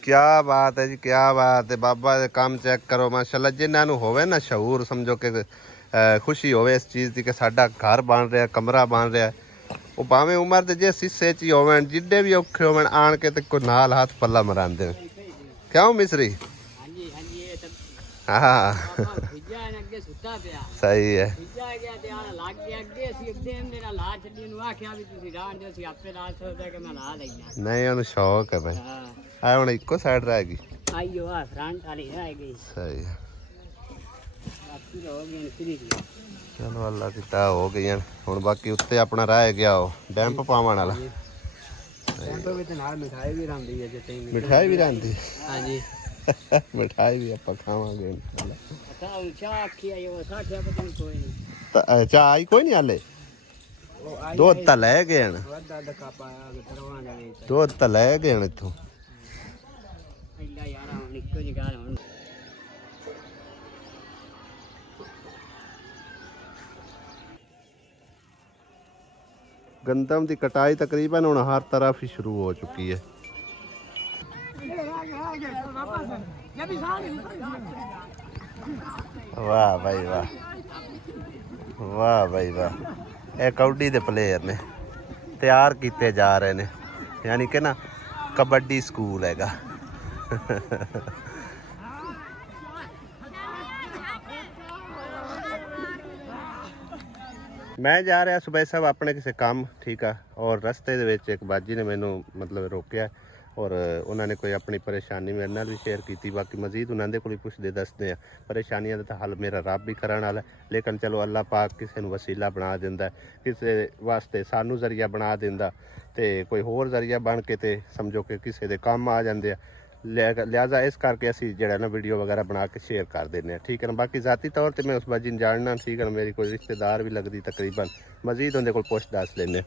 क्या बात है जी, क्या बात है। बाबा दे काम चेक करो माशाल्लाह। जिन्हां नूं होवे ना शऊर, समझो कि खुशी होवे इस चीज़ की कि साडा घर बन रहा, कमरा बन रहा, वो भावें उम्र दे जे हिस्से च ही होवन, जिड्डे भी औखे होवन, आण के ते कोई नाल हाथ पल्ला मरांदे ने। क्यों मिस्री? हाँ सही है। नहीं उन्हें शौक है भाई। आ हुण इक्को साइड रह गई। सही है। चलो अल्लाह की ता हो गई हुण, बाकी उत्ते अपना रह गया वो डैंप पावन वाला। मिठाई भी रहिंदी। मिठाई भी आपां खावांगे चाह आई कोई नहीं हाले। दुध तां लै गए न, दुध तां लै गए न इत्थों। गंदम की कटाई तकरीबन हुण हर तरफ ही शुरू हो चुकी है। वाह भाई वाह, वाह भाई वाह। ये कबड्डी के प्लेयर ने तैयार किए जा रहे हैं, यानी कि ना कबड्डी स्कूल हैगा। मैं जा रहा सुबह साहब अपने किसी काम, ठीक है, और रस्ते दे विच एक बाजी ने मैनू मतलब रोकया और उन्होंने कोई अपनी परेशानी मेरे नाल भी शेयर की। बाकी मजीद उन्होंने को पुछते दसते हैं। परेशानियां का हल मेरा रब भी करने वाला, लेकिन चलो अल्लाह पाक किसी को वसीला बना देंदा, किसी वास्ते सानू जरिया बना देंदा, तो कोई होर जरिया बन के ते समझो कि किसी के काम आ जाते हैं। लिहाजा इस करके असी जो ना वीडियो वगैरह बना के शेयर कर देने, ठीक है ना। बाकी जाती तौर पर मैं उस बाजी जानना, ठीक है ना, मेरी कोई रिश्तेदार भी लगती तकरीबन, मजीद उनके को पुछ दस लेने।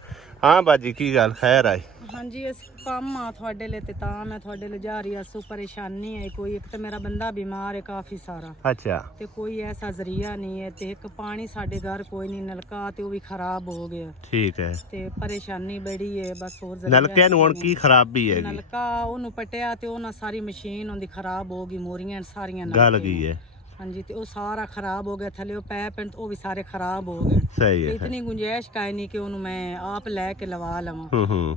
हाँ बाजी की गल खैर आई? हाँ जी इस काम आ थोड़े ले ते तां मैं थोड़े ले जा रही सो परेशानी है कोई। एक तो मेरा बंदा बीमार है काफ़ी सारा, अच्छा, ते कोई ऐसा जरिया नहीं है, ते एक पानी साडे घर कोई नहीं, नलका ते वो भी खराब हो गया, ठीक है, ते परेशानी बड़ी है बस। और नलके नूं हुण की खराबी है? नलका ओनू पटिया ते ओना सारी मशीन उनदी खराब हो गई, मोरियां सारियां गल गई है। हाँ जी, तो वो सारा खराब हो गया, थले पैप वो भी सारे खराब हो गए। सही है। इतनी गुंजाइश का नहीं कि उन्होंने मैं आप लैके लवा लवां।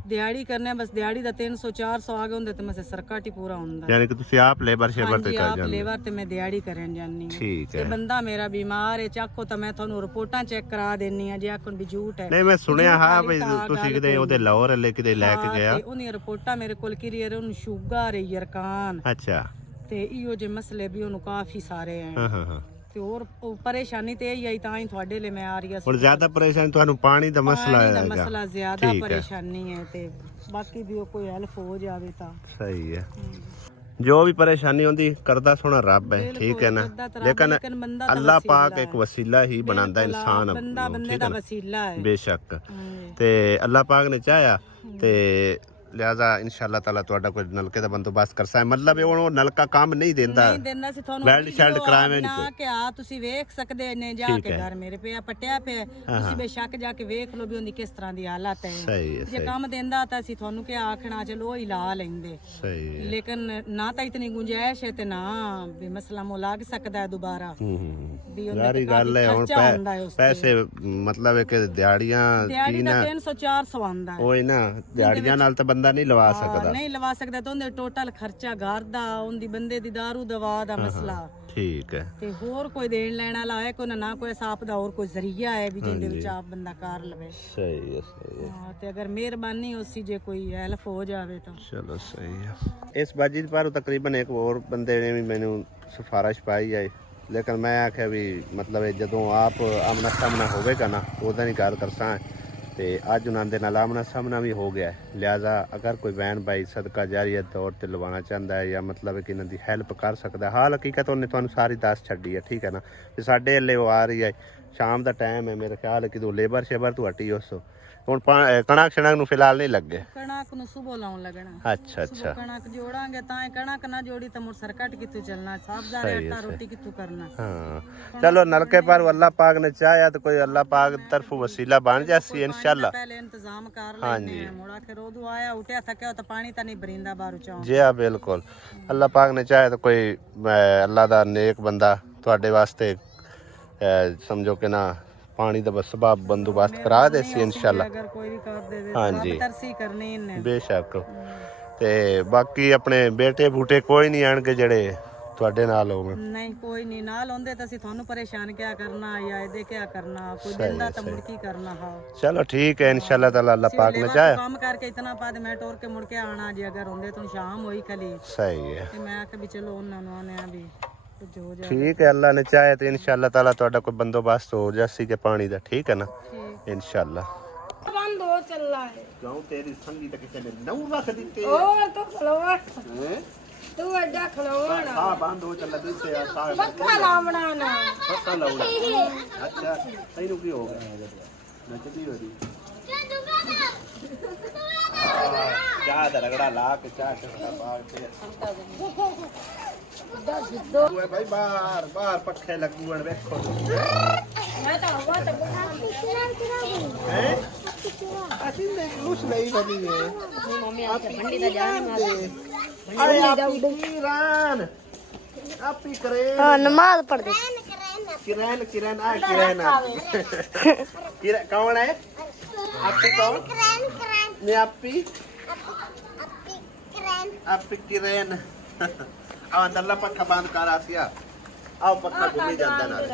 दिहाड़ी करने बस दिहाड़ी दा 300-400 आ गए होंदे ते मैं सरकट ही पूरा होंदा, यानी कि तुसी आप लेबर शेबर ते कर जांदे? आप लेबर ते मैं दिहाड़ी करन जानी। ठीक है। बंदा मेरा बीमार है, चाको तो मैं थानू रिपोर्टां चेक करा देनी आ जे आखन भी झूठ है। नहीं मैं सुनिया हां भाई तुसी किते ओदे लाहौर ले किते लेके गया, ओनी रिपोर्टां मेरे कोल क्लियर है, ओनु शुगर है, यरकान। अच्छा, ते इहो जे मसले भी ओनू काफी सारे हैं। ते और परेशानी ते यही आई, तां ही थोड़े ले मैं आ रही हूं। और ज्यादा परेशानी थानू पानी दा मसला है? पानी दा मसला ज्यादा परेशानी है, ते बाकी भी कोई हेल्प हो जावे ता सही है। जो भी परेशानी होंदी करदा सोना रब है, ठीक है ना, लेकिन अल्लाह पाक एक वसीला ही बनांदा इंसान, बंदा बंदे दा वसीला है बेशक, ते अल्लाह पाक ने चाहया ते लिहाजा इंशाअल्लाह ताला तुहाडा कोई नलके दा बंदोबस्त करसा है। मतलब वो नलका काम नहीं देंदा, वेल्ड शेल्ड करावे नहीं कि आ तुसी वेख सकदे ने जाके घर मेरे पे पटिया पे, तुसी बेशक जाके वेख लो भी उनदी किस तरह दी हालत है। सही है। जे काम देंदा ता सी थानू क्या आखना, चलो ही ला लेंदे। सही है। लेकिन ना ता इतनी गुंजाइश है ते ना भी मसला मो लग सकदा है दोबारा भी। सारी गल है हुन पैसे मतलब कि दिहाड़ियां की ना 300-400 आंदा है, ओए ना दिहाड़ियां नाल ता बंदा नहीं लवा सकदा, नहीं लवा सकदा। तो उनदे टोटल खर्चा घर दा, उनदी बंदे दी दारू दवा दा मसला, ठीक है, ते होर कोई देन लेना वाला है कोई ना, कोई साप दा और कोई जरिया है भी जिंदे विच आप बंदा कर लवे। सही है, सही है। हां ते अगर मेहरबानी होसी जे कोई हेल्प हो जावे तो चलो सही है। इस बाजी पर तकरीबन एक और बंदे ने भी मैनू सिफारिश पाई है, लेकिन मैं आख्या भी मतलब जदों आप आमना सामना होवेगा ना उदा नहीं गल करसा, तो अज उन्होंने नाल आमना सामना भी हो गया है। लिहाजा अगर कोई बहन भाई सदका जारिया तौर पर लवाना चाहता है या मतलब कि इन्हों की हैल्प कर सकता है, हाल हकीकत उन्हें तुहानू सारी दस छड्डी है, ठीक है ना। तो साढ़े हल्ले वो आ रही है, शाम का टाइम है, मेरा ख्याल है कि तू लेबर शेबर तू हटी उस, ਹੁਣ ਕਣਕ ਛਣਕ ਨੂੰ ਫਿਲਹਾਲ ਨਹੀਂ ਲੱਗੇ। ਕਣਕ ਨੂੰ ਸੁਬਹ ਲਾਉਣ ਲੱਗਣਾ। ਅੱਛਾ ਅੱਛਾ ਕਣਕ ਜੋੜਾਂਗੇ ਤਾਂ ਇਹ ਕਣਕ ਨਾ ਜੋੜੀ ਤਾਂ ਮੁੜ ਸਰਕਟ ਕਿੱਥੋਂ ਚੱਲਣਾ, ਸਾਬਦਾਰ ਆਟਾ ਰੋਟੀ ਕਿੱਥੋਂ करना। हाँ चलो नलके पर अल्लाह पाक ने चाहा तो कोई अल्लाह पाक तरफ वसीला बन जासी इंशाल्लाह। पहले इंतजाम कर लेने हैं, मुड़ा के रोदू आया उठया थके तो पानी तो नहीं बरिंदा बारू चाह। जी हाँ बिल्कुल, अल्लाह पाक ने चाहे तो कोई अल्लाह दा नेक बंदा तुहाडे वास्ते समझो कि ना पानी दा सबब बंदोबस्त करा देसी इंशाल्लाह। अगर कोई भी कर दे हाँ जी तरसी करनी इन्ने बेशक। ते बाकी अपने बेटे बूटे कोई नहीं आणगे जेड़े ਤੁਹਾਡੇ ਨਾਲ ਹੋਵੇ? ਨਹੀਂ ਕੋਈ ਨਹੀਂ ਨਾਲ ਹੁੰਦੇ ਤਾਂ ਅਸੀਂ ਤੁਹਾਨੂੰ ਪਰੇਸ਼ਾਨ ਕਿਆ ਕਰਨਾ ਜਾਂ ਇਹਦੇ ਕਿਆ ਕਰਨਾ, ਕੋਈ ਦਿੰਦਾ ਤਾਂ ਮੁੜ ਕੀ ਕਰਨਾ। ਹਾਂ ਚਲੋ ਠੀਕ ਹੈ ਇੰਸ਼ਾਅੱਲਾ ਤਾਲਾ ਅल्लाह पाक ने चाहे ਕੰਮ ਕਰਕੇ ਇਤਨਾ ਬਾਅਦ ਮੈਂ ਟੋਰ ਕੇ ਮੁੜ ਕੇ ਆਣਾ ਜੀ। ਅਗਰ ਹੁੰਦੇ ਤਾਂ ਸ਼ਾਮ ਹੋਈ ਖਲੀ ਸਹੀ ਹੈ ਤੇ ਮੈਂ ਆਖਿਆ ਵੀ ਚਲੋ ਉਹਨਾਂ ਨੂੰ ਆਨੇ ਆ ਵੀ ਕੁਝ ਹੋ ਜਾਏ। ठीक है अल्लाह ने चाहे तो इंशाअल्लाह ताला ਤੁਹਾਡਾ ਕੋਈ ਬੰਦੋਬਸਤ ਹੋ ਜਾਸੀ ਕਿ ਪਾਣੀ ਦਾ, ਠੀਕ है ना इंशाअल्लाह। बंद हो चल रहा है क्यों तेरी संगी तक किसी ने नौ रख दी और तो खलोवा तू अड्डा खलोवा ना। हां बंद हो चल दी से यार पक्का लावना ना पक्का लावना। अच्छा तैनू की हो गया नचती हो रही क्या रगड़ा ला के क्या करता बाहर से ओए भाई बाहर बाहर पक्खे लगुवन देखो मैं तो हवा तो हैं असी ने लुस नहीं बनी है मम्मी आप मंडी दा जाने मारे। अरे आपकी किरण आपकी करें हाँ नमाज पढ़ दे। किरण किरण आ किरण किरण कौन है आपकी कौन मैं आपकी आपकी किरण आओ अंदर ला पक्का बंद कर आसिया आओ पक्का घूमी जांदा नाल।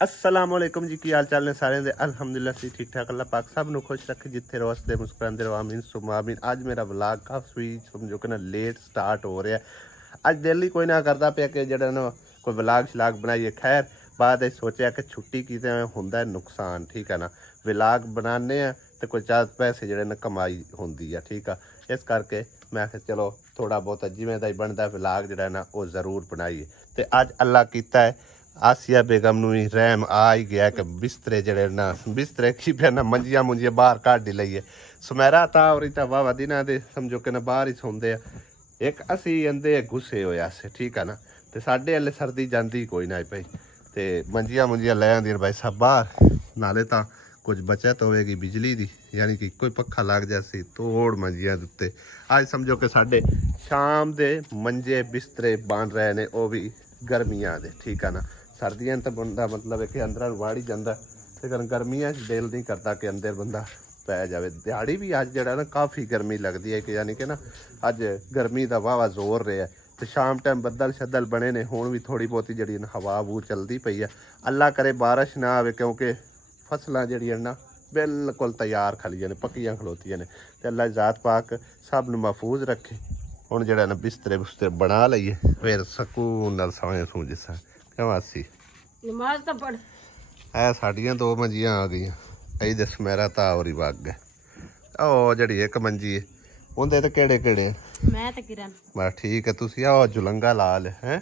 अस्सलाम वालेकुम जी की हाल चाल ने सारे दे अल्हम्दुलिल्लाह सी ठीक ठाक अल्लाह पाक सब नु खुश रखे जिथे रोज दे मुस्कुरांदे रहो आमीन सुमा आमीन। आज मेरा व्लॉग काफी समझो कि ना लेट स्टार्ट हो रहा है। आज दिल ही कोई ना करता पे कि जेड़ा ना कोई व्लॉग शलाग बनाइए। खैर बाद सोचा कि छुट्टी कीते हुंदा है नुकसान, ठीक है ना। व्लॉग बनाने आ तो कोई 4 पैसे जेड़े ना कमाई होंदी है, ठीक है। इस करके मैं चलो थोड़ा बहुत जिवें दा ही बनदा व्लॉग जेड़ा ना वो जरूर बनाइए। तो अज अल्लाह कीता है आसिया बेगम नूं ही रहम आ ही गया कि बिस्तरे जड़े ना बिस्तरे की पे ना मंजियां मुंजियां बाहर काट लईए। सुमेरा ता और इता वावा दिना दे समझो कि ना बाहर ही सोंदे आ। एक असी अंदे गुस्से होया से, ठीक है ना। ते साडे हले सर्दी जांदी कोई ना पई ते मंजियां मुंजियां ले आंदी भाई साहब बाहर, नाले ता कुछ बचत होवेगी बिजली दी, यानी कि कोई पक्खा लग जासी तोड़ मंजियां दे उत्ते। आज समझो कि साडे शाम दे मंजे बिस्तरे बन रहे ने वो भी गर्मियां दे, ठीक है ना। सर्दियां तो बंदा मतलब है कि अंदर वाड़ी जाता, लेकिन गर्मियां दिल नहीं करता कि अंदर बंदा पै जाए। दिहाड़ी भी अज जरा ना काफ़ी गर्मी लगती है कि यानी कि ना अज गर्मी का वाहवा जोर रहा है। तो शाम टाइम बदल शदल बने ने, हुण भी थोड़ी बहुती जी हवा वू चलती पई है। अल्लाह करे बारिश ना आवे क्योंकि फसलां जड़ियां ना बिल्कुल तैयार खलियां ने पक्कियां खलोतियां ने। तो अल्लाह जात पाक सब नूं महफूज रखे। हुण जड़ा ना बिस्तरे बुस्तरे बना लईए फिर सकून नाल सोए सूं जिसा क्यों आसी नमाज तो पढ़ है। साड़ियां 2 मंजियां आ गई ऐ दस मेरा ता और ही वग गए ओ जड़ी एक मंजी है उंदे ते केड़े केड़े मैं तो किरण बस ठीक है। तुसी आओ जुलंगा ला ले हैं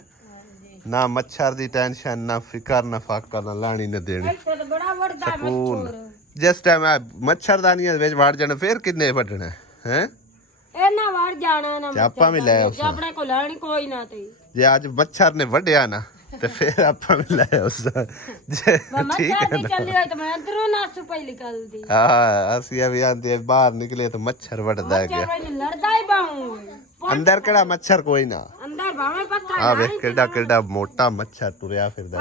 ना मच्छर दी टेंशन ना फिकर ना फाका ना लानी ना देनी सकून। जिस टाइम मच्छरदानियां विच वड़ जाने फिर किन्ने वड्डना है ਇਹਨਾਂ ਵੜ ਜਾਣਾ ਨਾ ਆਪਾਂ ਵੀ ਲੈ ਉਸ ਆਪਣੇ ਕੋ ਲੈਣੀ ਕੋਈ ਨਾ ਤੇ ਜੇ ਅੱਜ ਮੱਛਰ ਨੇ ਵੱਢਿਆ ਨਾ ਤੇ ਫਿਰ ਆਪਾਂ ਵੀ ਲੈ ਉਸ ਠੀਕ ਹੈ ਨਾ। ਚੱਲੀ ਹੋਈ ਤਾਂ ਮੈਂ ਅੰਦਰੋਂ ਨਾਸੂ ਪਈ ਨਿਕਲਦੀ ਹਾਂ ਅਸੀਂ ਵੀ ਆਂਦੇ ਬਾਹਰ ਨਿਕਲੇ ਤਾਂ ਮੱਛਰ ਵੱਢਦਾ ਹੈ ਚੱਲ ਮੈਨੂੰ ਲੜਦਾ ਹੀ ਬਾਹੂ ਅੰਦਰ ਕਿਹੜਾ ਮੱਛਰ ਕੋਈ ਨਾ ਅੰਦਰ ਭਾਵੇਂ ਪੱਖਾ ਆ ਵੇਖ ਕਿੱਡਾ ਕਿੱਡਾ ਮੋਟਾ ਮੱਛਰ ਤੁਰਿਆ ਫਿਰਦਾ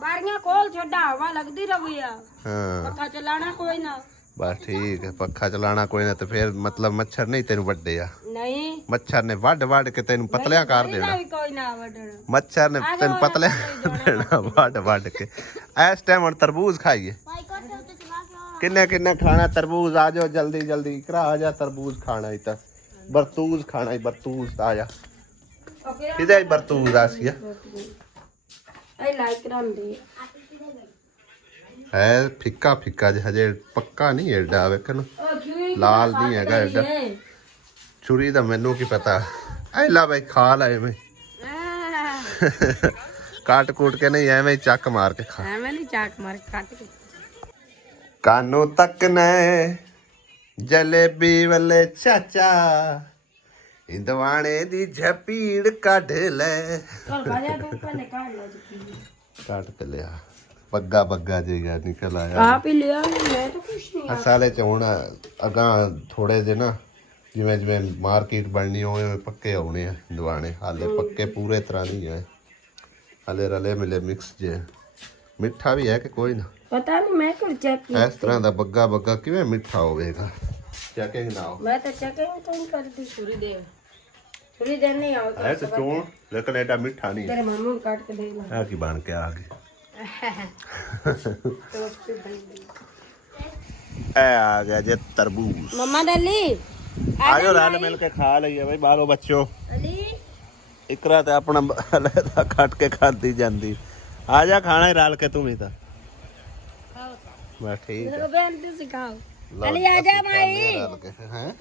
ਬਾਰੀਆਂ ਕੋਲ ਛੱਡਾ ਹਵਾ ਲੱਗਦੀ ਰਹੀ ਆ ਹਾਂ ਪੱਖਾ ਚਲਾਣਾ ਕੋਈ ਨਾ ਬਸ ਠੀਕ ਹੈ। ਪੱਖਾ ਚਲਾਣਾ ਕੋਈ ਨਾ ਤੇ ਫਿਰ ਮਤਲਬ ਮੱਛਰ ਨਹੀਂ ਤੈਨੂੰ ਵੱਡੇ ਆ ਨਹੀਂ ਮੱਛਰ ਨੇ ਵੱਢ ਕੇ ਤੈਨੂੰ ਪਤਲਿਆਂ ਕਰ ਦੇਣਾ। ਕੋਈ ਨਾ ਵੱਢਣਾ ਮੱਛਰ ਨੇ ਤੈਨੂੰ ਪਤਲਿਆਂ ਦੇਣਾ ਵੱਢ ਕੇ। ਇਸ ਟਾਈਮ ਹੁਣ ਤਰਬੂਜ ਖਾਈਏ ਕਿੰਨੇ ਕਿੰਨੇ ਖਾਣਾ ਤਰਬੂਜ ਆ ਜਾਓ ਜਲਦੀ ਜਲਦੀ ਕਰਾ ਆ ਜਾ ਤਰਬੂਜ ਖਾਣਾ ਇਤਾ ਬਰਤੂਜ ਖਾਣਾ ਬਰਤੂਜ ਆ ਜਾ ਕਿਹਦਾ ਹੀ ਬਰਤੂਜ ਆ ਸੀ ਆਈ ਲਾਈਕ ਰੰਦੀ है फिक्का फिक्का हजे पक्का नहीं एडा वेख ना लाल नहीं है एडा। छुरी दा मैनू की पता ऐ ला भाई खा लाए मैं काट कूट के नहीं एवें चक मार के खा एवें नहीं चक मार के काट के ਕਾਨੂੰ ਤੱਕਨੇ ਜਲੇਬੀ ਵੱਲੇ ਚਾਚਾ ਇੰਦਵਾਣੇ ਦੀ ਝਪੀੜ ਕੱਢ ਲੈ ਕੱਢ ਕੇ ਲਿਆ ਬੱਗਾ ਬੱਗਾ ਜੇਗਾ ਨਿਕਲ ਆਇਆ ਆਪ ਹੀ ਲਿਆ ਮੈਂ ਤਾਂ ਕੁਛ ਨਹੀਂ ਸਾਲੇ ਚ ਹੁਣ ਅਗਾਂ ਥੋੜੇ ਜਿਹੇ ਨਾ ਜਿਵੇਂ ਜਿਵੇਂ ਮਾਰਕੀਟ ਬਣਨੀ ਹੋਵੇ ਪੱਕੇ ਆਉਣੇ ਆ ਇੰਦਵਾਣੇ ਹਾਲੇ ਪੱਕੇ ਪੂਰੇ ਤਰ੍ਹਾਂ ਨਹੀਂ ਹੈ ਹਾਲੇ ਰਲੇ ਮਿਲੇ ਮਿਕਸ ਜੇ ਮਿੱਠਾ ਵੀ ਹੈ ਕਿ ਕੋਈ ਨਾ ਪਤਾ ਨਹੀਂ ਮੈਂ ਕੋਲ ਚੈੱਕ ਇਸ ਤਰ੍ਹਾਂ ਦਾ ਬੱਗਾ ਬੱਗਾ ਕਿਵੇਂ ਮਿੱਠਾ ਹੋਵੇਗਾ ਚੈਕਿੰਗ ਨਾ ਹੋ ਮੈਂ ਤਾਂ ਚੈਕਿੰਗ ਤਾਂ ਕਰਦੀ ਛੁਰੀ ਦੇ ਨਹੀਂ ਆਉਂਦਾ ਹੈ ਤੇ ਚੋਣ ਲੇਕਿਨ ਇਹਦਾ ਮਿੱਠਾ ਨਹੀਂ ਤੇਰੇ ਮਾਮੂ ਨੂੰ ਕੱਟ ਕੇ ਦੇ ਲਾ ਹੈ ਕੀ ਬਣ ਕੇ ਆ ਗਈ ਇਹ ਆ ਗਿਆ ਜੇ ਤਰਬੂਜ ਮਮਾ ਦਲੀ ਆਜੋ ਰਲ ਮਿਲ ਕੇ ਖਾ ਲਈਏ ਬਈ ਬਾਲੋ ਬੱਚੋ ਅਲੀ ਇਕਰਾ ਤੇ ਆਪਣਾ ਲਹਿਦਾ ਕੱਟ ਕੇ ਖਾਦੀ ਜਾਂਦੀ ਆ ਜਾ ਖਾਣਾ ਹੀ ਰਲ ਕੇ ਤੂੰ ਵੀ ਤਾਂ ਮੈਂ ਠੀਕ ਬੈਨ ਤੇ ਸਿਖਾਓ ਅਲੀ ਆ ਜਾ ਭਾਈ ਹੈ